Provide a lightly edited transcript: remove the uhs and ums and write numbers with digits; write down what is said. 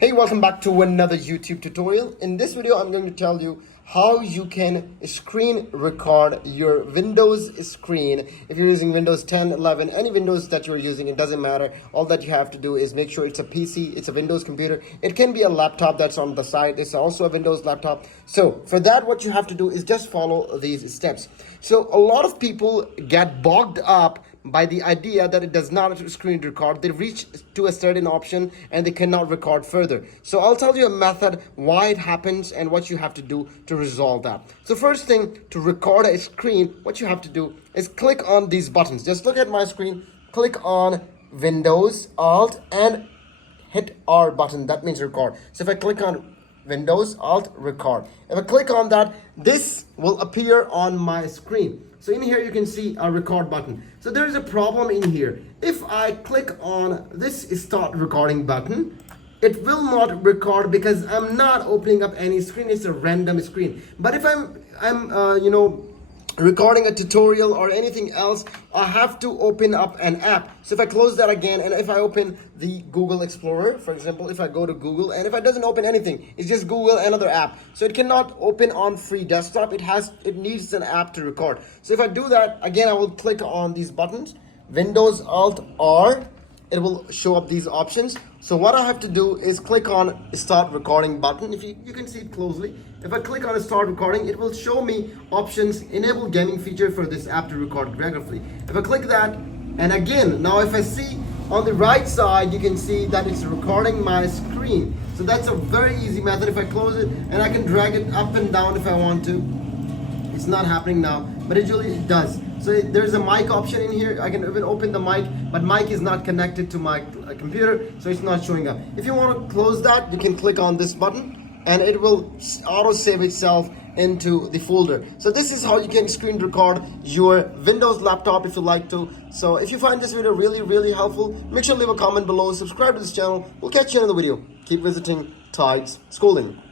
Hey, welcome back to another YouTube tutorial. In this video, I'm going to tell you how you can screen record your Windows screen. If you're using Windows 10, 11, any Windows that you're using, it doesn't matter. All that you have to do is make sure it's a PC, it's a Windows computer. It can be a laptop that's on the side. It's also a Windows laptop. So for that, what you have to do is just follow these steps. So a lot of people get bogged up by the idea that it does not screen record. They reach to a certain option and they cannot record further. So I'll tell you a method why it happens and what you have to do to resolve that. So first thing, to record a screen, what you have to do is click on these buttons. Just look at my screen, click on Windows, Alt, and hit R button. That means record. So if I click on Windows, Alt, record. If I click on that, this will appear on my screen. So in here you can see a record button. So there is a problem in here. If I click on this start recording button, it will not record because I'm not opening up any screen. It's a random screen. But if I'm recording a tutorial or anything else, I have to open up an app. So if I close that again, and if I open the Google Explorer, for example, if I go to Google, and if it doesn't open anything, it's just Google, another app. So it cannot open on free desktop. It needs an app to record. So if I do that, again, I will click on these buttons, Windows, Alt, R. It will show up these options. So what I have to do is click on start recording button. If you can see it closely. If I click on start recording, it will show me options, enable gaming feature for this app to record graphically. If I click that, and again, now if I see on the right side, you can see that it's recording my screen. So that's a very easy method. If I close it, and I can drag it up and down if I want to. It's not happening now, but usually it does. So there's a mic option in here. I can even open the mic, but mic is not connected to my computer, so it's not showing up. If you want to close that, you can click on this button and it will auto save itself into the folder. So this is how you can screen record your Windows laptop if you like to. So if you find this video really helpful, make sure to leave a comment below, subscribe to this channel. We'll catch you in the video. Keep visiting Tides Schooling.